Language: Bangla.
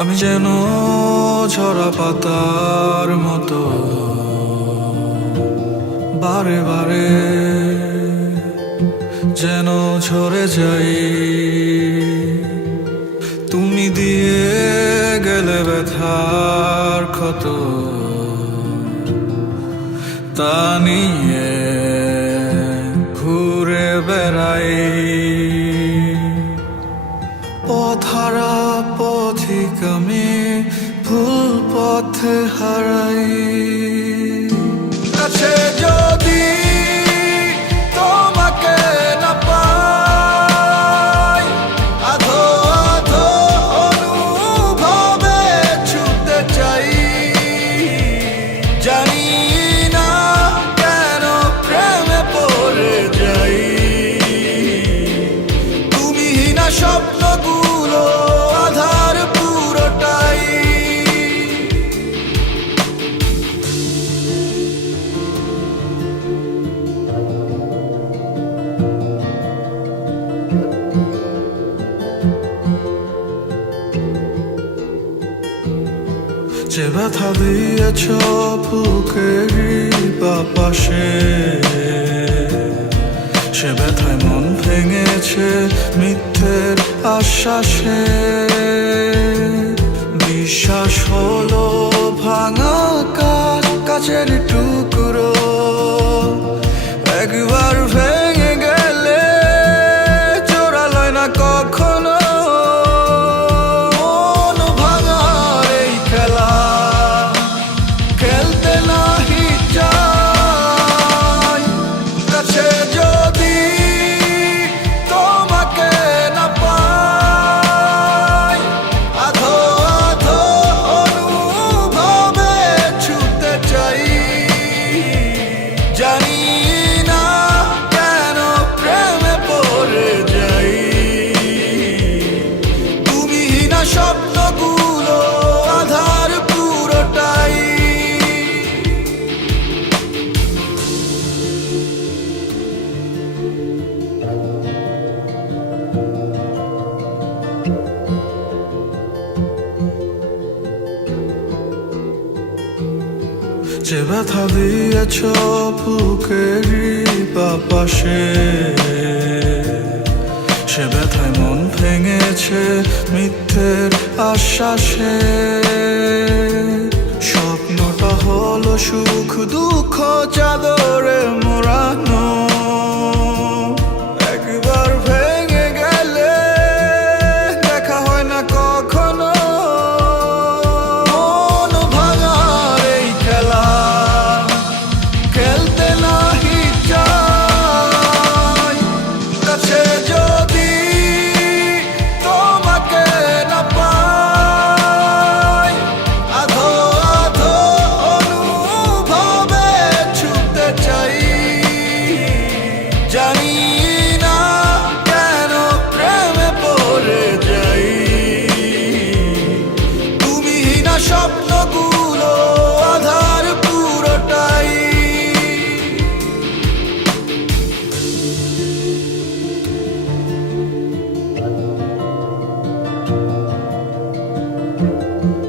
আমি যেন ঝরা পাতার মতো বারে বারে যেন ঝরে যাই। তুমি দিয়ে গেলে ব্যথার ক্ষত, তা নিয়ে ঘুরে বেড়াই। পথারা আমি ভুল পথে হারাই যে ব্যথা দিয়েছ বুকেরই বাপাশে সে ব্যথায় মন ভেঙেছে মিথ্যের আশ্বাসে। বিশ্বাস হলো ভাঙা কাচের টুকরো। একবার যে ব্যথা দিয়েছ বুকেরই বাপাশে সে ব্যথায় মন ভেঙেছে মিথ্যের আশ্বাসে। স্বপ্নটা হলো সুখ, দুঃখ, চাদরে মোড়ানো। স্বপ্নগুলো আধার পুরোটাই। thank